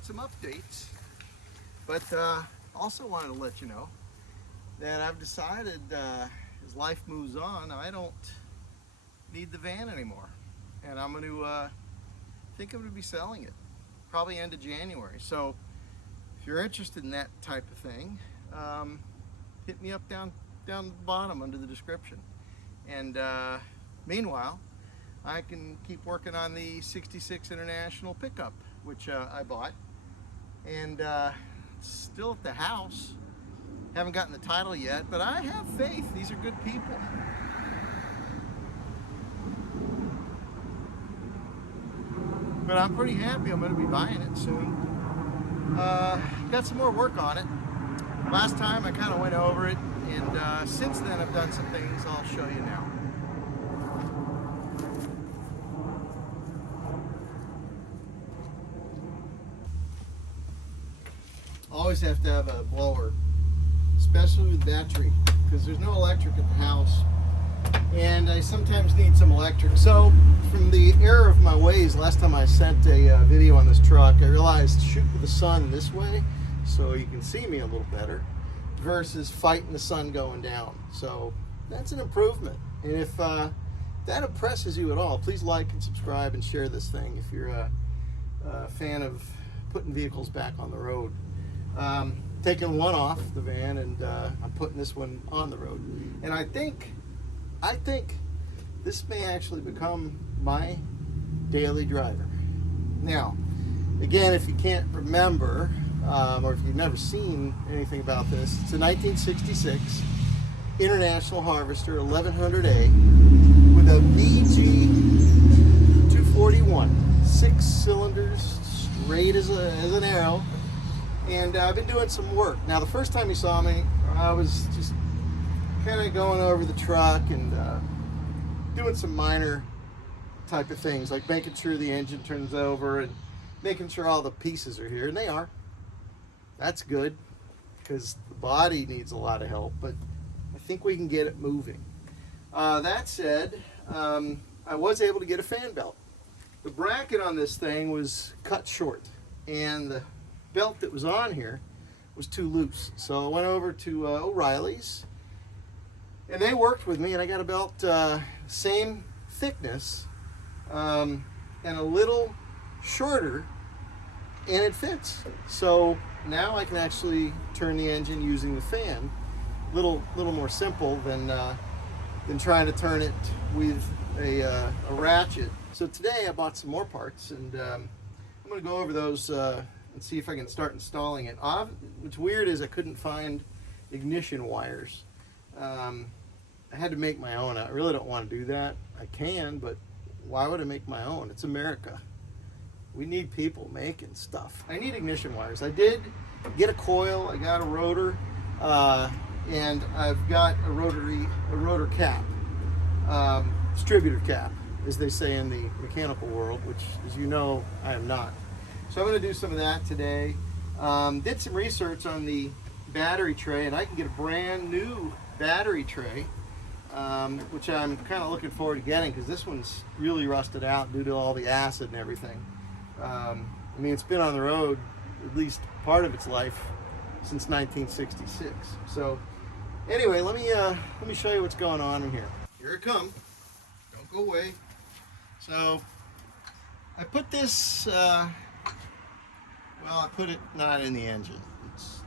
got some updates, but also wanted to let you know that I've decided as life moves on, I don't need the van anymore, and I'm going to think I'm going to be selling it probably end of January. So if you're interested in that type of thing, hit me up down the bottom under the description. And meanwhile, I can keep working on the 66 International pickup, which I bought, and it's still at the house. Haven't gotten the title yet, but I have faith. These are good people. But I'm pretty happy. I'm going to be buying it soon. Got some more work on it. Last time I kind of went over it, and since then I've done some things I'll show you now. Always have to have a blower, especially with battery, because there's no electric at the house, and I sometimes need some electric. So from the error of my ways, last time I sent a video on this truck, I realized shoot with the sun this way so you can see me a little better versus fighting the sun going down. So that's an improvement. And if that impresses you at all, please like and subscribe and share this thing if you're a fan of putting vehicles back on the road. Taking one off the van, and I'm putting this one on the road, and I think this may actually become my daily driver. Now, again, if you can't remember, or if you've never seen anything about this, it's a 1966 International Harvester 1100A with a VG 241, 6 cylinders, straight as an arrow. And I've been doing some work. Now, the first time you saw me, I was just kind of going over the truck and doing some minor type of things, like making sure the engine turns over and making sure all the pieces are here, and they are. That's good, because the body needs a lot of help, but I think we can get it moving. That said, I was able to get a fan belt. The bracket on this thing was cut short, and the belt that was on here was too loose. So I went over to O'Reilly's, and they worked with me, and I got a belt same thickness and a little shorter, and it fits. So now I can actually turn the engine using the fan. Little more simple than trying to turn it with a ratchet. So today I bought some more parts, and I'm going to go over those and see if I can start installing it. What's weird is I couldn't find ignition wires. I had to make my own. I really don't want to do that. I can, but why would I make my own? It's America. We need people making stuff. I need ignition wires. I did get a coil. I got a rotor, and I've got a rotor cap, distributor cap, as they say in the mechanical world, which, as you know, I am not. So I'm going to do some of that today. Did some research on the battery tray, and I can get a brand new battery tray, which I'm kind of looking forward to getting, because this one's really rusted out due to all the acid and everything. I mean, it's been on the road at least part of its life since 1966. So anyway, let me show you what's going on in here. Here it comes. Don't go away. So I put this. Well, I put it not in the engine. It's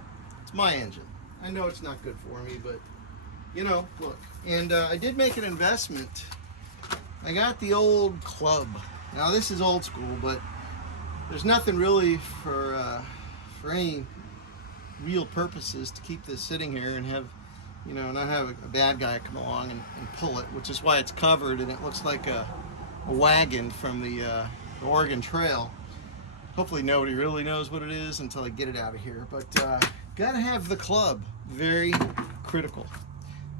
my engine. I know it's not good for me, but you know, look. And I did make an investment. I got the old club. Now this is old school, but there's nothing really for any real purposes to keep this sitting here and have, you know, not have a bad guy come along and pull it, which is why it's covered and it looks like a wagon from the Oregon Trail. Hopefully nobody really knows what it is until I get it out of here, but gotta have the club, very critical.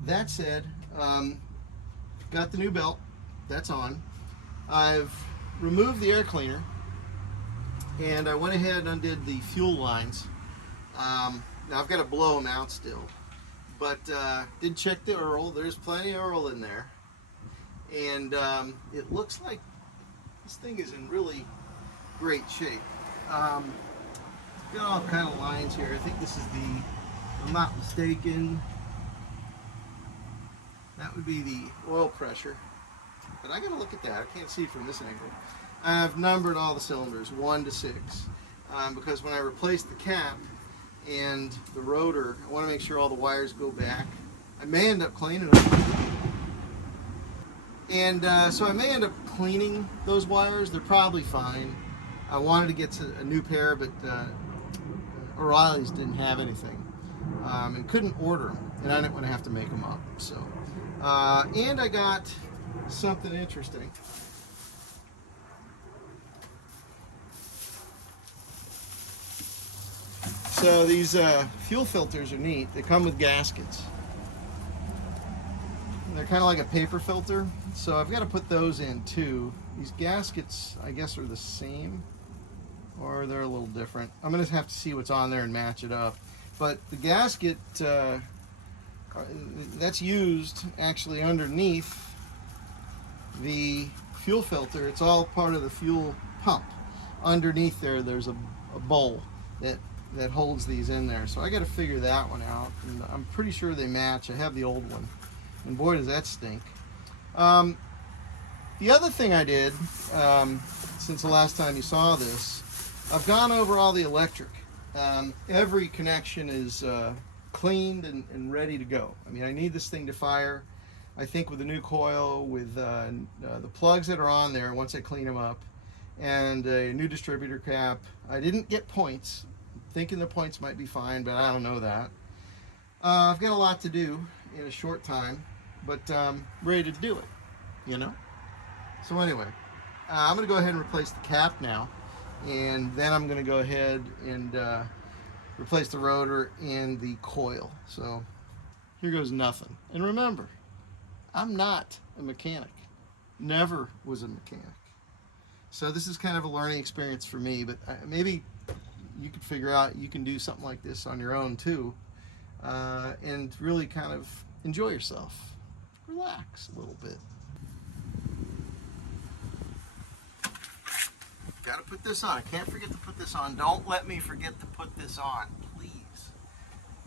That said, got the new belt, that's on. I've removed the air cleaner, and I went ahead and undid the fuel lines. Now I've got to blow them out still, but did check the Earl. There's plenty of Earl in there, and it looks like this thing is in really great shape. got all kind of lines here. I think this is the, if I'm not mistaken, that would be the oil pressure. But I gotta look at that. I can't see it from this angle. I've numbered all the cylinders 1 to 6 because when I replace the cap and the rotor, I want to make sure all the wires go back. I may end up cleaning them. And so I may end up cleaning those wires. They're probably fine. I wanted to get a new pair, but O'Reilly's didn't have anything and couldn't order them, and I didn't want to have to make them up. So, and I got something interesting. So these fuel filters are neat. They come with gaskets. They're kind of like a paper filter, so I've got to put those in too. These gaskets, I guess, are the same, or they're a little different. I'm going to have to see what's on there and match it up. But the gasket, that's used actually underneath the fuel filter. It's all part of the fuel pump. Underneath there's a bowl that holds these in there. So I got to figure that one out, and I'm pretty sure they match. I have the old one, and boy does that stink. The other thing I did since the last time you saw this, I've gone over all the electric. Every connection is cleaned and ready to go. I mean, I need this thing to fire. I think with the new coil, with the plugs that are on there once I clean them up, and a new distributor cap. I didn't get points. Thinking the points might be fine, but I don't know that. I've got a lot to do in a short time, but ready to do it, you know? So anyway, I'm going to go ahead and replace the cap now, and then I'm going to go ahead and replace the rotor and the coil. So here goes nothing. And remember, I'm not a mechanic. Never was a mechanic. So this is kind of a learning experience for me, but maybe you could figure out you can do something like this on your own too, and really kind of enjoy yourself. Relax a little bit. Got to put this on. I can't forget to put this on. Don't let me forget to put this on, please.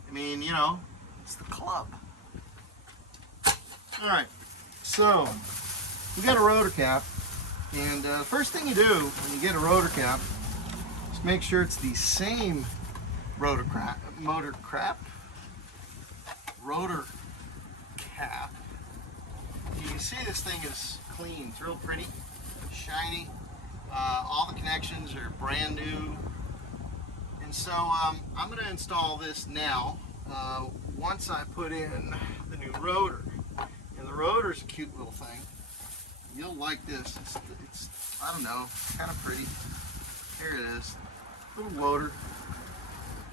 I mean, you know, it's the club. All right, so we got a rotor cap, and the first thing you do when you get a rotor cap, just make sure it's the same rotor cap. You can see this thing is clean. It's real pretty, shiny. All the connections are brand new. And so I'm going to install this now once I put in the new rotor. And the rotor's a cute little thing. You'll like this. It's I don't know, kind of pretty. Here it is. Little rotor.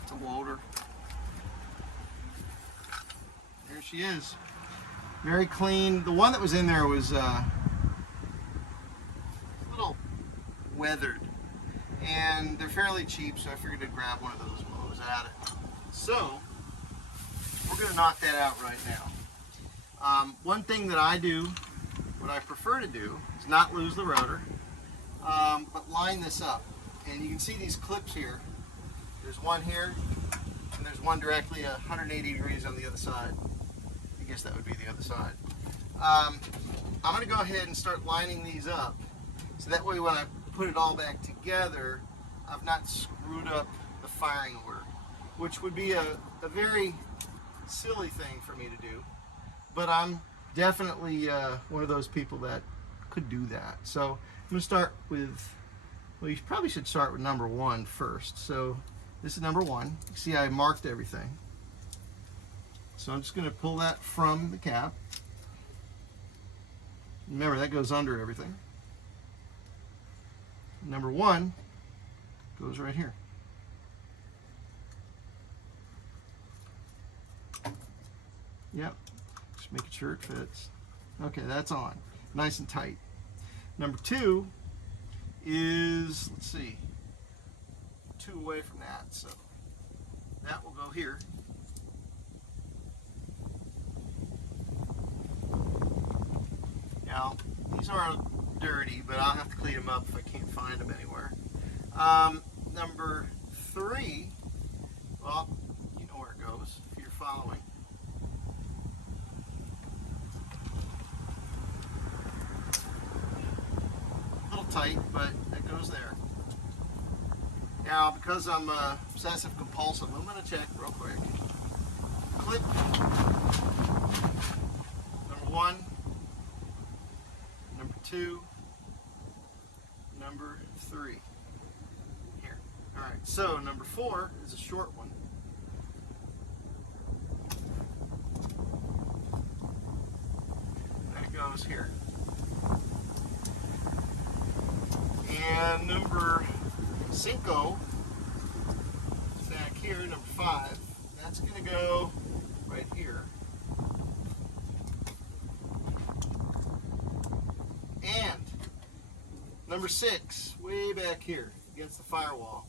It's a rotor. There she is. Very clean. The one that was in there was a little weathered. And they're fairly cheap, so I figured to grab one of those while I was at it. So, we're going to knock that out right now. One thing that I do, what I prefer to do, is not lose the rotor, but line this up. And you can see these clips here. There's one here, and there's one directly 180 degrees on the other side. I guess that would be the other side. I'm going to go ahead and start lining these up. So that way when I put it all back together, I've not screwed up the firing order, which would be a very silly thing for me to do. But I'm definitely one of those people that could do that. So I'm going to start with, well, you probably should start with number 1 first. So this is number 1. You see I marked everything. So I'm just going to pull that from the cap. Remember, that goes under everything. Number 1 goes right here. Yep, just making sure it fits. Okay, that's on, nice and tight. Number 2 is, let's see, 2 away from that, so that will go here. Now, these aren't dirty, but I'll have to clean them up if I can't find them anywhere. Number 3, well, you know where it goes if you're following. A little tight, but it goes there. Now, because I'm obsessive compulsive, I'm going to check real quick. Clip number 1, number 2, number 3. Here. Alright, so number 4 is a short one. That goes here. And number 5 back here, number 5, that's going to go right here. And number 6, way back here against the firewall.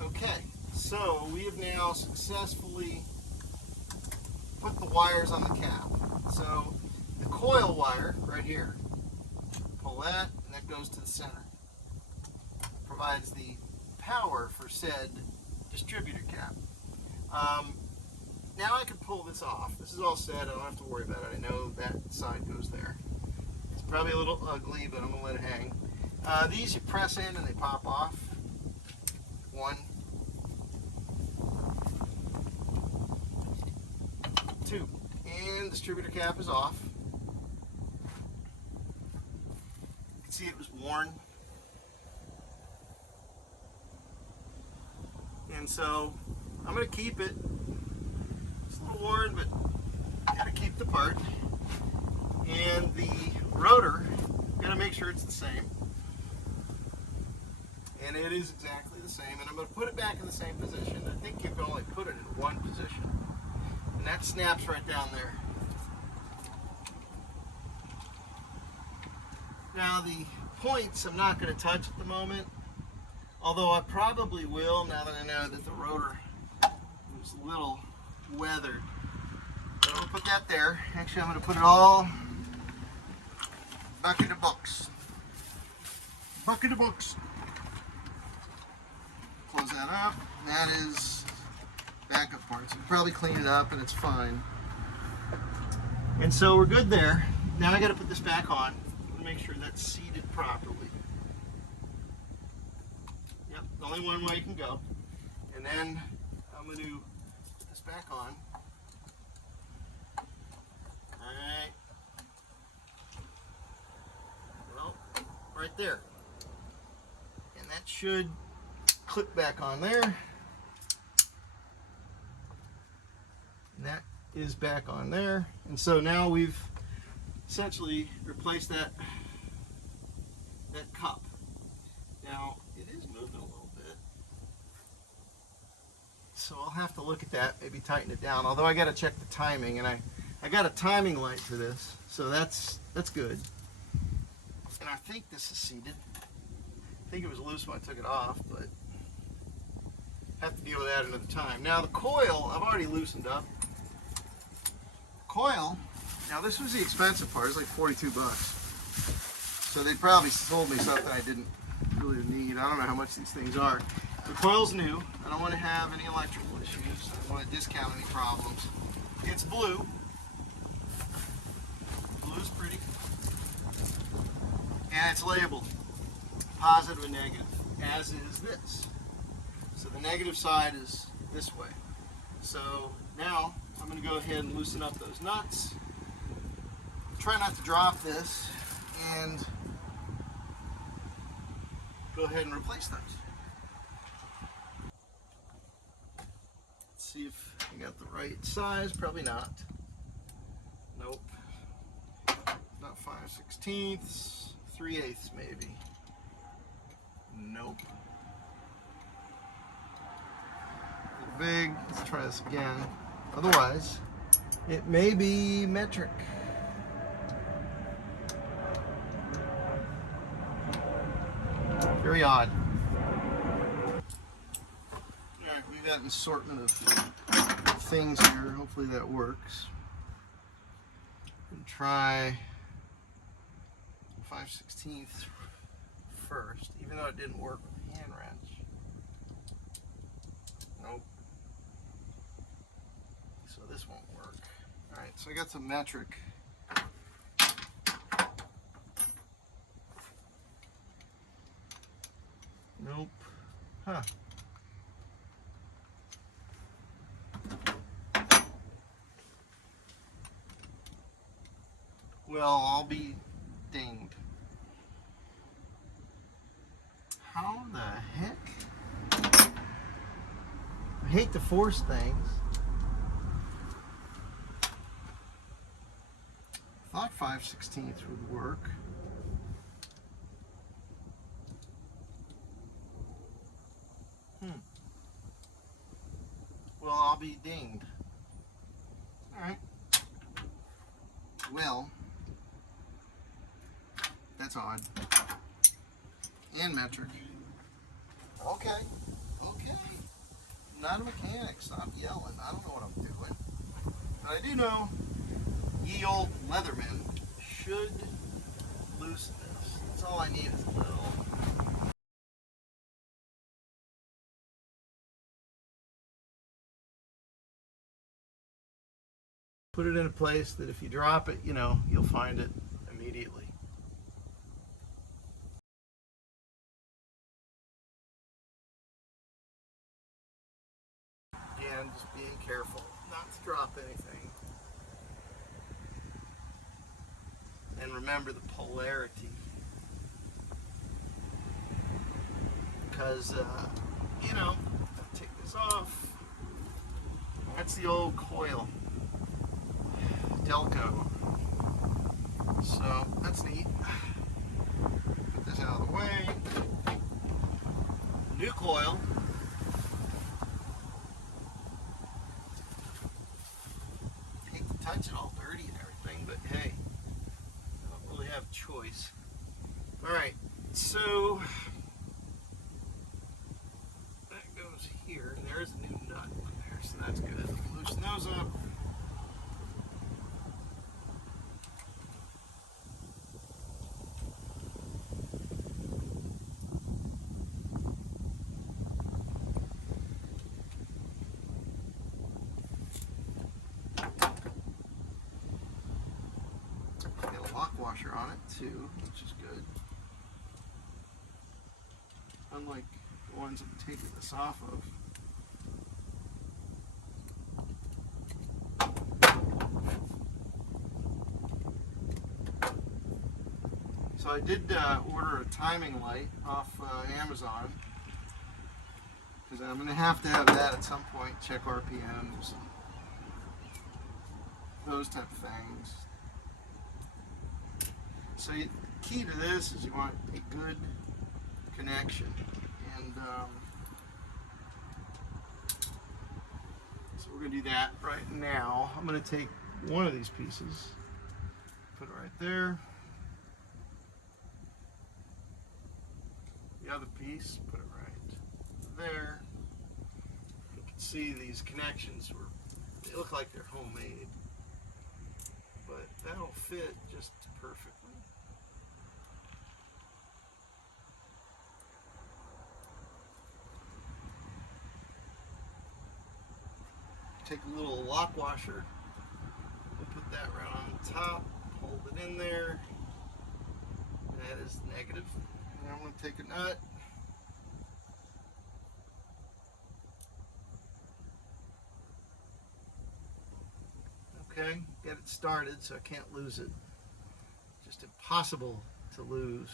Okay, so we have now successfully put the wires on the cap. So the coil wire right here, pull that, and that goes to the center. Provides the power for said distributor cap. Now I can pull this off. This is all set. I don't have to worry about it. I know that side goes there. It's probably a little ugly, but I'm going to let it hang. These you press in and they pop off. 1, 2. And distributor cap is off. You can see it was worn. And so I'm going to keep it. It's a little worn, but got to keep the part. And the rotor, got to make sure it's the same. And it is exactly the same. And I'm going to put it back in the same position. I think you can only put it in one position. And that snaps right down there. Now the points I'm not going to touch at the moment. Although I probably will now that I know that the rotor is a little weathered. So I'm going to put that there. Actually, I'm going to put it all back in the box. Back in the box. Close that up. That is backup parts. We'll probably clean it up and it's fine. And so we're good there. Now I got to put this back on and make sure that's seated properly. Only one way you can go. And then I'm going to put this back on. Alright. Well, right there. And that should clip back on there. And that is back on there. And so now we've essentially replaced that cup. Now, it is moving a little bit. So I'll have to look at that, maybe tighten it down. Although I got to check the timing, and I got a timing light for this, so that's good. And I think this is seated. I think it was loose when I took it off, but have to deal with that another time. Now the coil, I've already loosened up. Coil, now this was the expensive part. It was like 42 bucks. So they probably sold me something I didn't really need. I don't know how much these things are. The coil's new. I don't want to have any electrical issues. I don't want to discount any problems. It's blue. Blue's pretty. And it's labeled positive and negative, as is this. So the negative side is this way. So now I'm going to go ahead and loosen up those nuts. Try not to drop this and go ahead and replace those. Let's see if I got the right size. Probably not. Nope. Not 5/16, 3/8 maybe. Nope. A little big. Let's try this again. Otherwise, it may be metric. Very odd. Alright, we've got an assortment of things here. Hopefully that works. And try 5/16 first, even though it didn't work with the hand wrench. this won't work. All right, so I got some metric. Nope. Huh. Well, I'll be dinged. How the heck? I hate to force things. I thought 5/16 would work. Well, I'll be dinged. Alright. Well, that's odd. And metric. Okay. Okay. I'm not a mechanic. Stop yelling. I don't know what I'm doing. But I do know ye old Leatherman should loosen this. That's all I need is a little. Put it in a place that if you drop it, you know, you'll find it immediately. Again, just being careful not to drop anything. And remember the polarity. Because, you know, take this off. That's the old coil. Delco. So that's neat. Put this out of the way. New coil. Hate to touch it all dirty and everything, but hey, I don't really have a choice. Alright, so that goes here. There's a new nut on there, so that's good. Loosen those up. Washer on it too, which is good. Unlike the ones I'm taking this off of. So I did order a timing light off Amazon, because I'm going to have that at some point, check RPMs, those type of things. So the key to this is you want a good connection, and so we're going to do that right now. I'm going to take one of these pieces, put it right there, the other piece, put it right there. You can see these connections they look like they're homemade, but that'll fit just perfectly. Take a little lock washer, we'll put that right on the top, hold it in there. That is negative. And I'm going to take a nut. Okay, get it started so I can't lose it. Just impossible to lose.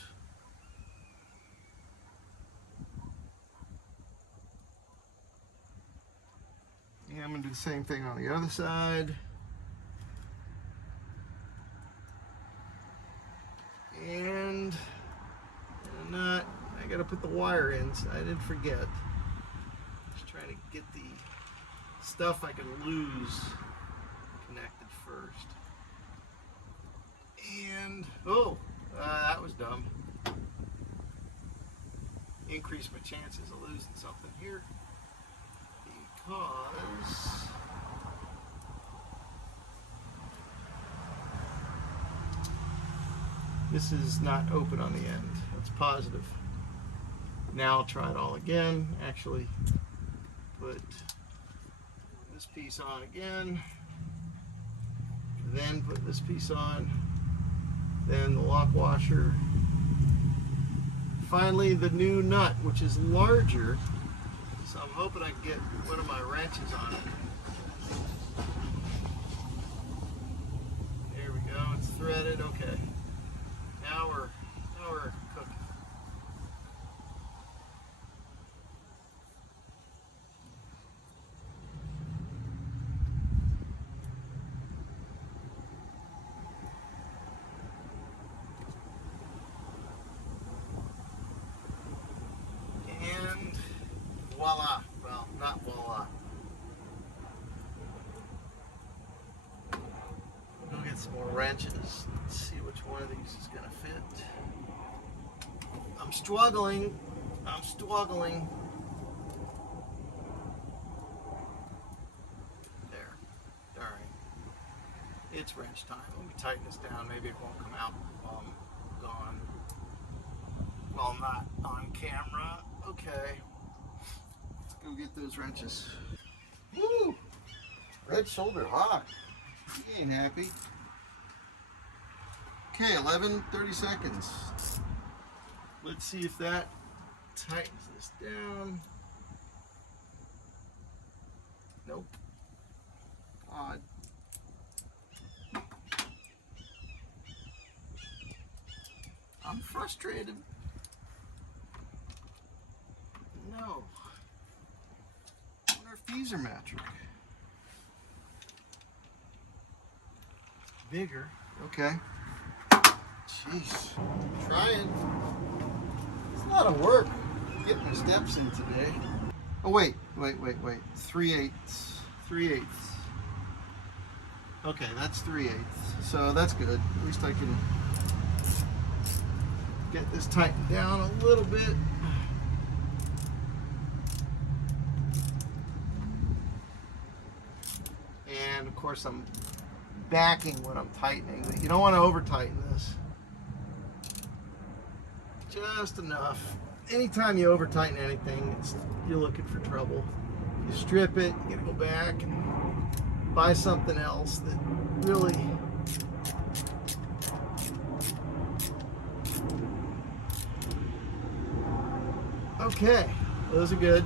And I'm going to do the same thing on the other side. And a nut. I got to put the wire in, so I didn't forget. Just trying to get the stuff I can lose connected first. And, oh, that was dumb. Increase my chances of losing something here, because this is not open on the end. That's positive. Now I'll try it all again. Actually, put this piece on again. then put this piece on, then the lock washer. Finally, the new nut, which is larger, so I'm hoping I can get one of my wrenches on it. There we go, it's threaded, okay. Now we're cooking. And voila. Well, not voila. We'll go get some more wrenches. Let's see which one of these is going to fit. I'm struggling. There. Darn. It's wrench time. Let me tighten this down. Maybe it won't come out while I'm gone. While I'm not on camera. Okay. Let's go get those wrenches. Woo! Red shoulder hawk. He ain't happy. Okay, 30 seconds. Let's see if that tightens this down. Nope. Odd. I'm frustrated. No. I wonder if these are metric. Bigger. Okay. Jeez. Trying. It's a lot of work getting my steps in today. Oh, wait. 3/8. 3/8. Okay, that's 3/8. So that's good. At least I can get this tightened down a little bit. And of course I'm backing when I'm tightening. You don't want to over tighten this. Just enough. Anytime you over tighten anything, you're looking for trouble. You strip it, you gotta go back and buy something else that really okay, those are good.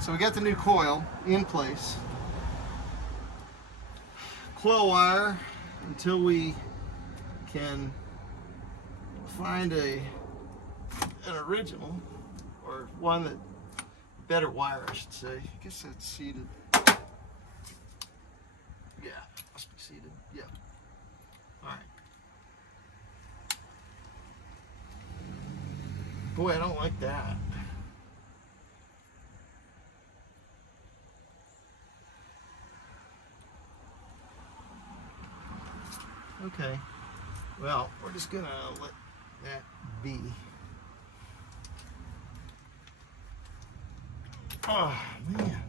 So we got the new coil in place. Coil wire until we can find an original, or one that better wire, I should say. I guess that's seated. Yeah, must be seated. Yeah. All right. Boy, I don't like that. Okay, well, we're just gonna let that be. Oh, man.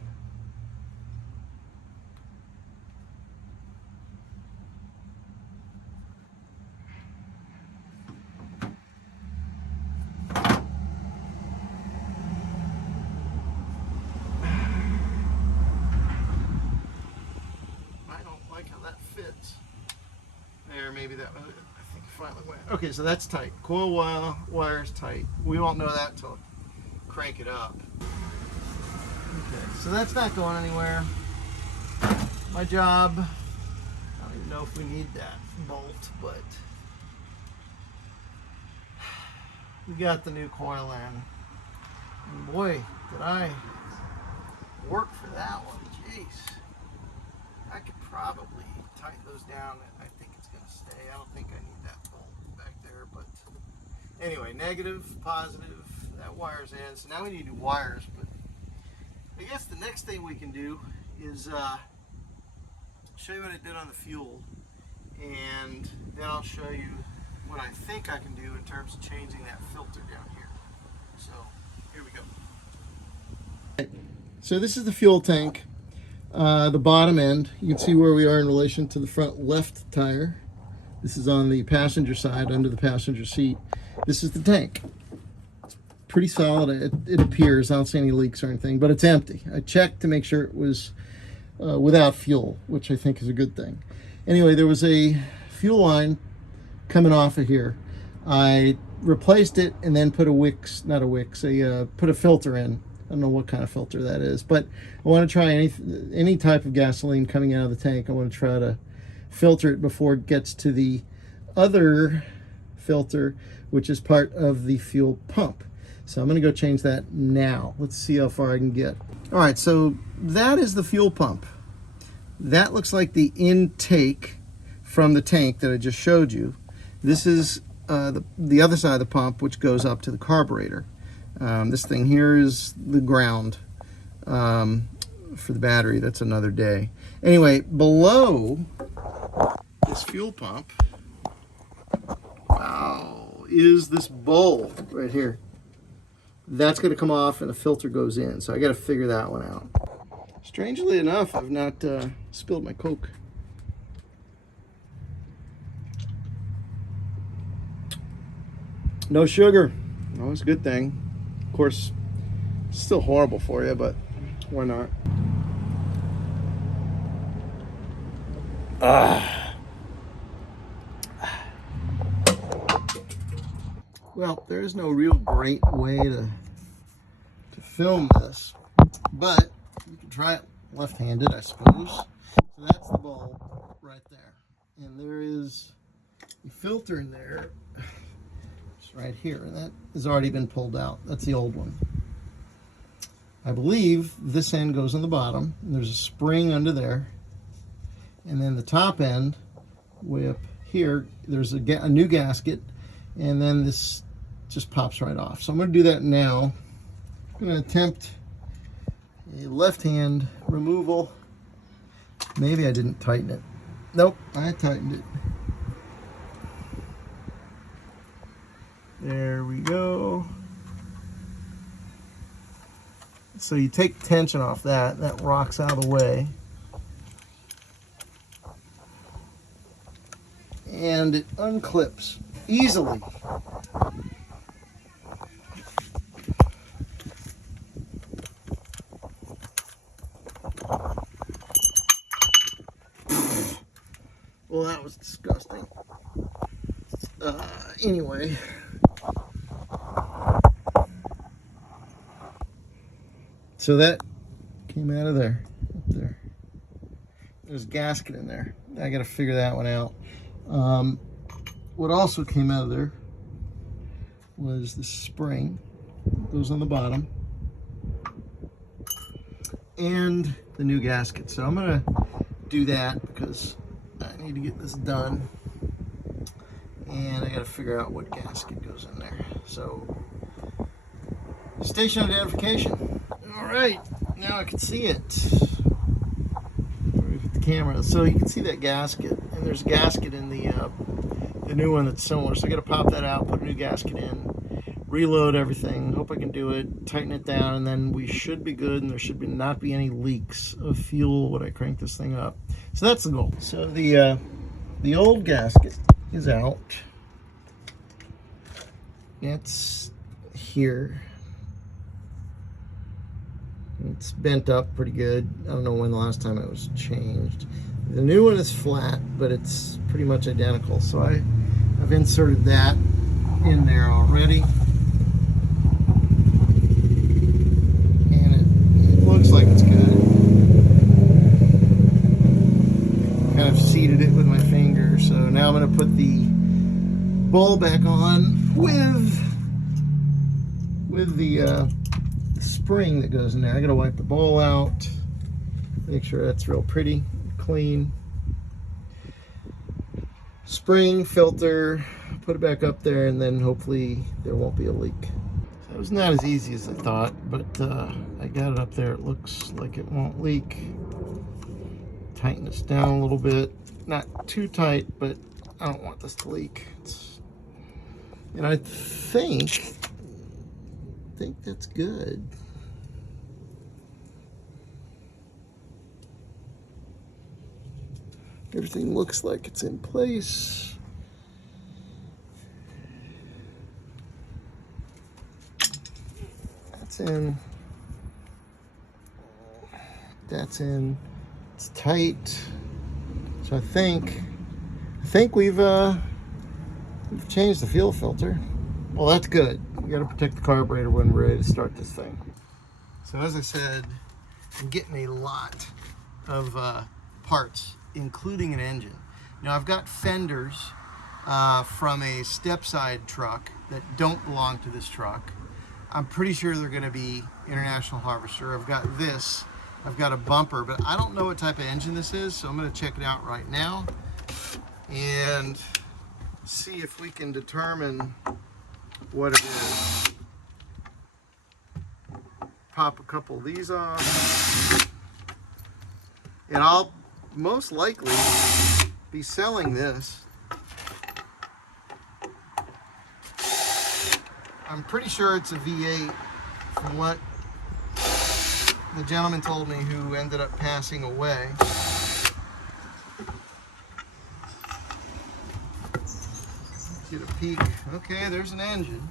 I don't like how that fits. There, maybe that, I think finally went. Okay, so that's tight. Coil wire is tight. We won't know that till I crank it up. Okay, so that's not going anywhere. My job, I don't even know if we need that bolt, but we got the new coil in. And boy, did I work for that one. Jeez. I could probably tighten those down. I think it's going to stay. I don't think I need that bolt back there, but anyway, negative, positive, that wire's in. So now we need new wires, but I guess the next thing we can do is show you what I did on the fuel, and then I'll show you what I think I can do in terms of changing that filter down here. So here we go. So this is the fuel tank. The bottom end, you can see where we are in relation to the front left tire. This is on the passenger side, under the passenger seat. This is the tank. It's pretty solid. It appears. I don't see any leaks or anything, but it's empty. I checked to make sure it was without fuel, which I think is a good thing. Anyway, there was a fuel line coming off of here. I replaced it and then put a Wix, not a Wix, put a filter in. I don't know what kind of filter that is, but I want to try any type of gasoline coming out of the tank. I want to try to filter it before it gets to the other filter, which is part of the fuel pump. So I'm going to go change that now. Let's see how far I can get. All right, so that is the fuel pump. That looks like the intake from the tank that I just showed you. This is the other side of the pump, which goes up to the carburetor. This thing here is the ground for the battery. That's another day. Anyway, below this fuel pump, wow, is this bowl right here. That's going to come off and the filter goes in. So I got to figure that one out. Strangely enough, I've not spilled my Coke. No sugar. Always a good thing. Of course, it's still horrible for you, but why not? Well, there's no real great way to film this, but you can try it left-handed, I suppose. So that's the bowl right there, and there is a filter in there. It's right here, and that has already been pulled out. That's the old one. I believe this end goes on the bottom, and there's a spring under there, and then the top end, way up here, there's a new gasket, and then this just pops right off. So I'm going to do that now. I'm going to attempt a left-hand removal. Maybe I didn't tighten it. Nope, I tightened it. There we go. So you take the tension off that, that rocks out of the way. And it unclips easily. Well, that was disgusting. Anyway. So that came out of there, up there. There's a gasket in there. I got to figure that one out. What also came out of there was the spring. It goes on the bottom. And the new gasket. So I'm going to do that because I need to get this done. And I got to figure out what gasket goes in there. So, station identification. All right, now I can see it. With the camera, so you can see that gasket, and there's a gasket in the new one that's similar. So I got to pop that out, put a new gasket in, reload everything. Hope I can do it. Tighten it down, and then we should be good. And there should not be any leaks of fuel when I crank this thing up. So that's the goal. So the old gasket is out. It's here. It's bent up pretty good. I don't know when the last time it was changed. The new one is flat, but it's pretty much identical. So I've inserted that in there already. And it looks like it's good. Kind of seated it with my finger. So now I'm going to put the bowl back on with the spring that goes in there. I gotta wipe the bowl out, make sure that's real pretty, clean. Spring, filter, put it back up there, and then hopefully there won't be a leak. So it was not as easy as I thought, but I got it up there. It looks like it won't leak. Tighten this down a little bit. Not too tight, but I don't want this to leak. And I think that's good. Everything looks like it's in place. That's in. That's in. It's tight. So I think we've changed the fuel filter. Well, that's good. We got to protect the carburetor when we're ready to start this thing. So as I said, I'm getting a lot of parts, including an engine. Now I've got fenders from a step-side truck that don't belong to this truck. I'm pretty sure they're going to be International Harvester. I've got this. I've got a bumper, but I don't know what type of engine this is, so I'm going to check it out right now and see if we can determine what it is. Pop a couple of these off, and I'll most likely be selling this. I'm pretty sure it's a V8 from what the gentleman told me who ended up passing away. Get a peek. Okay, there's an engine.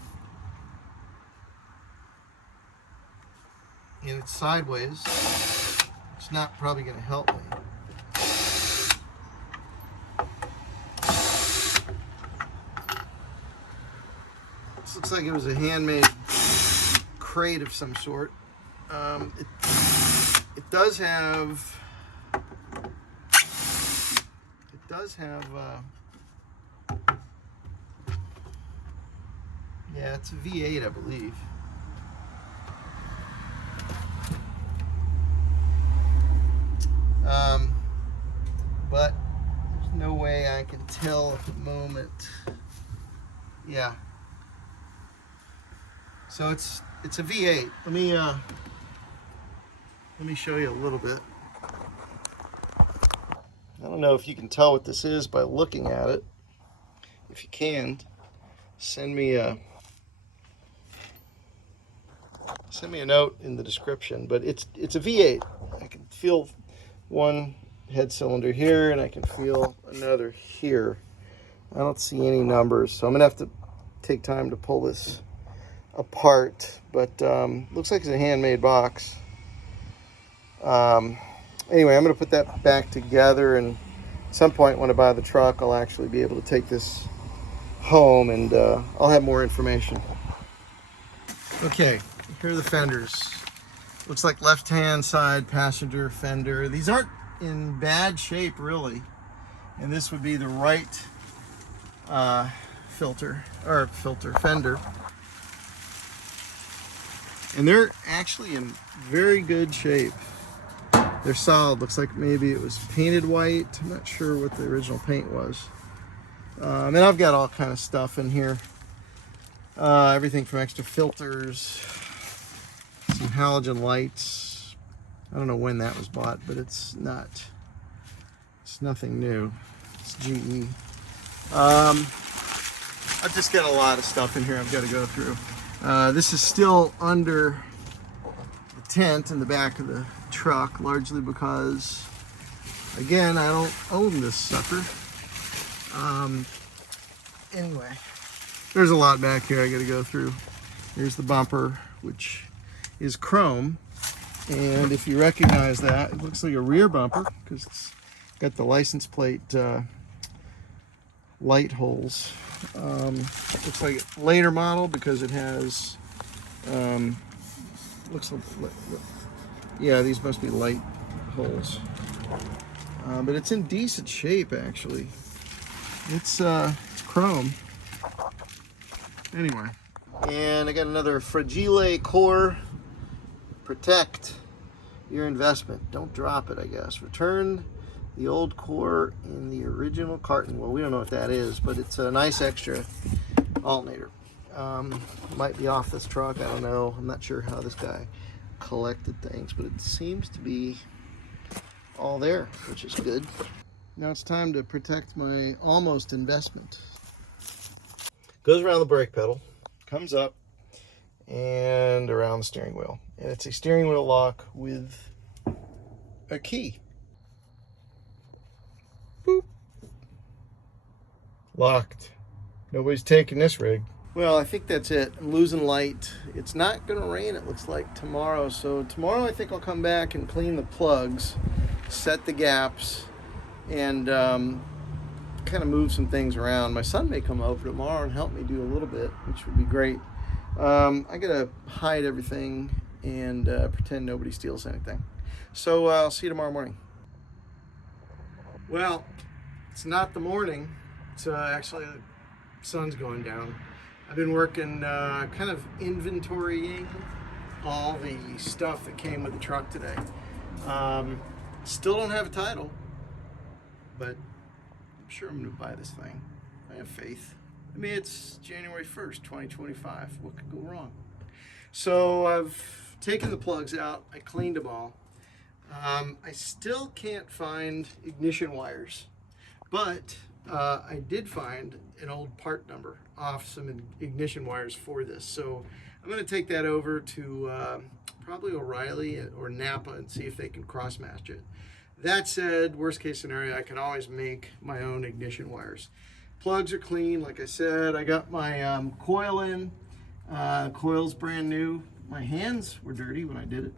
And it's sideways. It's not probably going to help me. This looks like it was a handmade crate of some sort. It does have yeah, it's a V8, I believe. But there's no way I can tell at the moment. Yeah. So it's a V8. Let me show you a little bit. I don't know if you can tell what this is by looking at it. If you can, send me a note in the description. But it's a V8. I can feel one head cylinder here, and I can feel another here. I don't see any numbers, so I'm gonna have to take time to pull this apart. But looks like it's a handmade box. Anyway, I'm going to put that back together, and at some point when I buy the truck, I'll actually be able to take this home, and I'll have more information. Okay, here are the fenders. Looks like left-hand side passenger fender. These aren't in bad shape, really, and this would be the right fender. And they're actually in very good shape. They're solid. Looks like maybe it was painted white. I'm not sure what the original paint was. And I've got all kind of stuff in here. Everything from extra filters, some halogen lights. I don't know when that was bought, but it's nothing new. It's GE. I've just got a lot of stuff in here I've got to go through. This is still under the tent in the back of the truck, largely because, again, I don't own this sucker. Anyway, there's a lot back here I got to go through. Here's the bumper, which is chrome, and if you recognize that, it looks like a rear bumper because it's got the license plate light holes. Looks like a later model because it has looks like, yeah, these must be light holes, but it's in decent shape actually. It's chrome. Anyway, and I got another Fragile core. Protect your investment, don't drop it, I guess. Return the old core in the original carton. Well, we don't know what that is, but it's a nice extra alternator. Might be off this truck, I don't know. I'm not sure how this guy collected things, but it seems to be all there, which is good. Now it's time to protect my almost investment. Goes around the brake pedal, comes up, and around the steering wheel. And it's a steering wheel lock with a key. Boop. Locked. Nobody's taking this rig. Well, I think that's it. I'm losing light. It's not going to rain, it looks like, tomorrow. So tomorrow I think I'll come back and clean the plugs, set the gaps, and kind of move some things around. My son may come over tomorrow and help me do a little bit, which would be great. I gotta hide everything and pretend nobody steals anything. So I'll see you tomorrow morning. Well, it's not the morning. It's actually the sun's going down. I've been working kind of inventorying all the stuff that came with the truck today. Still don't have a title, but I'm sure I'm gonna buy this thing. I have faith. I mean, it's January 1st, 2025. What could go wrong? So I've taken the plugs out. I cleaned them all. I still can't find ignition wires, but I did find an old part number off some ignition wires for this. So I'm going to take that over to probably O'Reilly or Napa and see if they can cross match it. That said, worst case scenario, I can always make my own ignition wires. Plugs are clean, like I said. I got my coil in. Coil's brand new. My hands were dirty when I did it.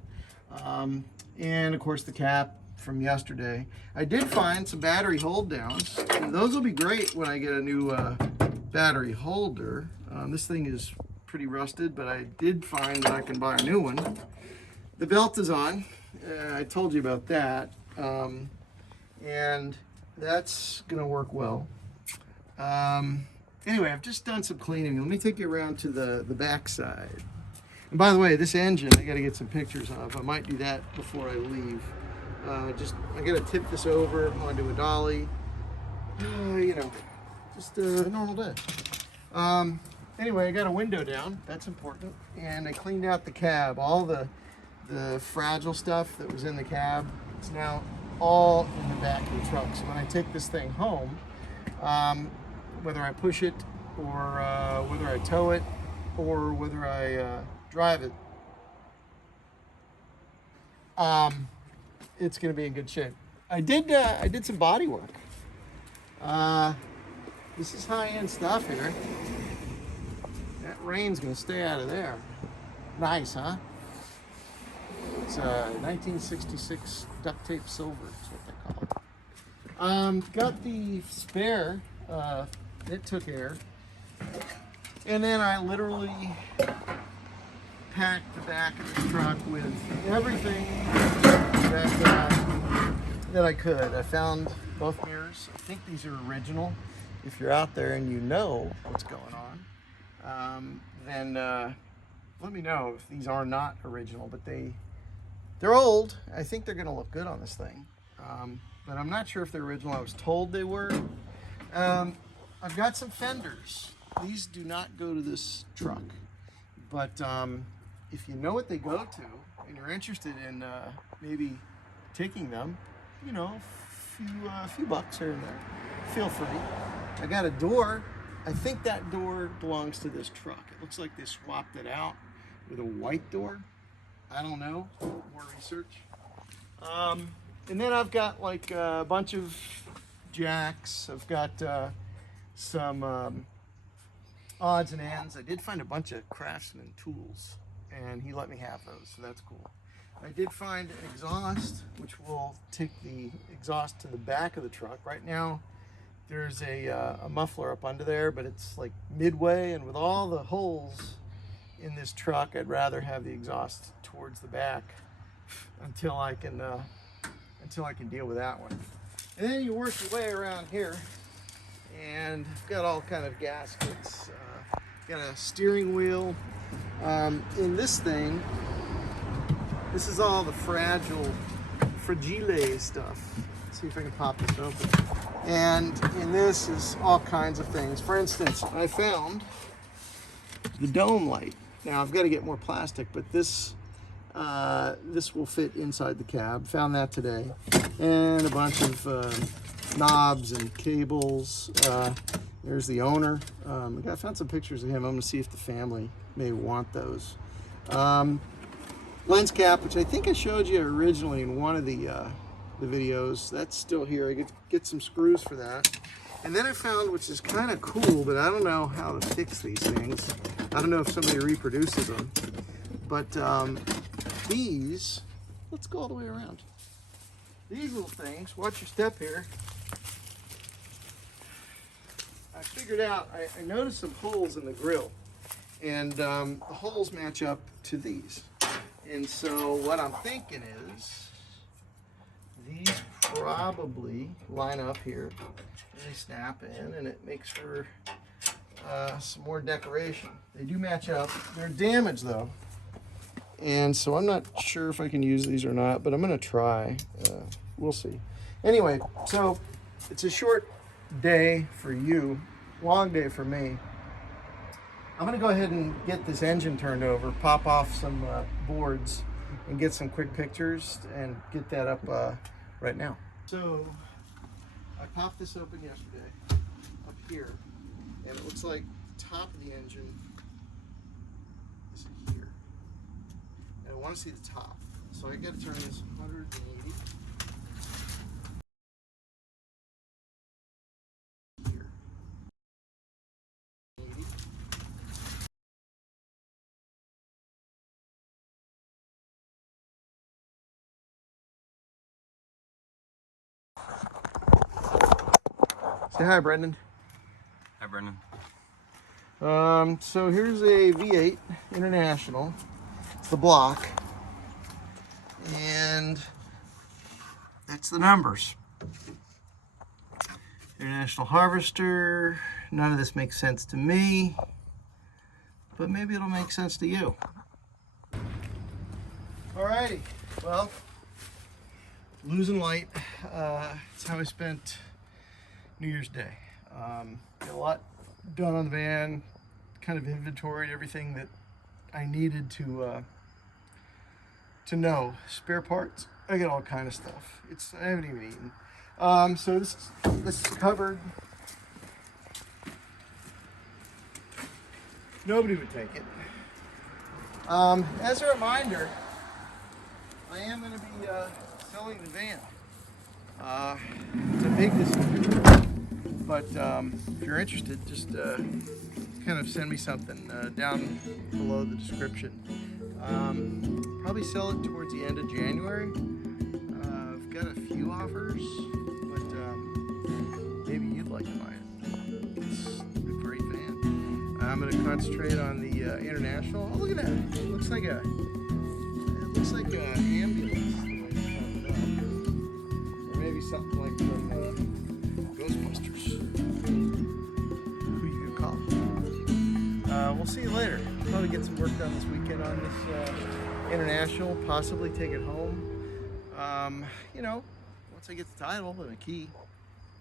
And of course the cap from yesterday. I did find some battery hold downs. Those will be great when I get a new battery holder. This thing is pretty rusted, but I did find that I can buy a new one. The belt is on. I told you about that. And that's gonna work well. Anyway, I've just done some cleaning. Let me take you around to the back side. And by the way, this engine, I got to get some pictures of. I might do that before I leave. I got to tip this over onto a dolly. You know, just a normal day. Anyway, I got a window down. That's important. And I cleaned out the cab. All the fragile stuff that was in the cab, it's now all in the back of the truck. So when I take this thing home, whether I push it or whether I tow it or whether I drive it, it's going to be in good shape. I did some body work. This is high-end stuff here. That rain's going to stay out of there. Nice, huh? It's 1966 duct tape silver is what they call it. Got the spare. It took air. And then I literally packed the back of the truck with everything that I could. I found both mirrors. I think these are original. If you're out there and you know what's going on, then let me know if these are not original, but they're old. I think they're gonna look good on this thing. But I'm not sure if they're original. I was told they were. I've got some fenders. These do not go to this truck, but if you know what they go to and you're interested in maybe taking them, you know, a few bucks here and there, feel free. I got a door. I think that door belongs to this truck. It looks like they swapped it out with a white door. I don't know, more research. And then I've got like a bunch of jacks. I've got some odds and ends. I did find a bunch of Craftsman tools and he let me have those, so that's cool. I did find an exhaust, which will take the exhaust to the back of the truck. Right now there's a muffler up under there, but it's like midway, and with all the holes in this truck, I'd rather have the exhaust towards the back until I can deal with that one. And then you work your way around here, and I've got all kind of gaskets. Got a steering wheel. In this thing, this is all the fragile stuff. Let's see if I can pop this open. And in this is all kinds of things. For instance, I found the dome light. Now I've got to get more plastic, but this will fit inside the cab. Found that today. And a bunch of knobs and cables. There's the owner. I found some pictures of him. I'm going to see if the family may want those. Lens cap, which I think I showed you originally in one of the videos. That's still here. I get some screws for that. And then I found, which is kind of cool, but I don't know how to fix these things. I don't know if somebody reproduces them. But these, let's go all the way around. These little things, watch your step here. figured out, I noticed some holes in the grill, and the holes match up to these. And so what I'm thinking is, these probably line up here, and they snap in, and it makes for some more decoration. They do match up. They're damaged though, and so I'm not sure if I can use these or not, but I'm gonna try. We'll see. Anyway, so it's a short day for you, long day for me. I'm gonna go ahead and get this engine turned over, pop off some boards, and get some quick pictures and get that up right now. So I popped this open yesterday up here, and it looks like the top of the engine is here. And I want to see the top, so I got to turn this 180. Here. 80. Say hi, Brendan. Hi, Brendan. So here's a V8 International. It's the block, and that's the numbers. International Harvester. None of this makes sense to me, but maybe it'll make sense to you. Alrighty, well, losing light. That's how I spent New Year's Day. Got a lot done on the van, kind of inventoried everything that I needed to know. Spare parts, I got all kind of stuff. I haven't even eaten. So this is covered. Nobody would take it. As a reminder, I am going to be selling the van. It's a big decision, but if you're interested, just kind of send me something down below the description. Probably sell it towards the end of January. I've got a few offers, but maybe you'd like to buy it. It's a great van. I'm going to concentrate on the International. Oh, look at that! It looks like a ambulance. Or maybe something like from Ghostbusters. Who you could call. We'll see you later. I'll probably get some work done this weekend on this International. Possibly take it home. You know, once I get the title and a key.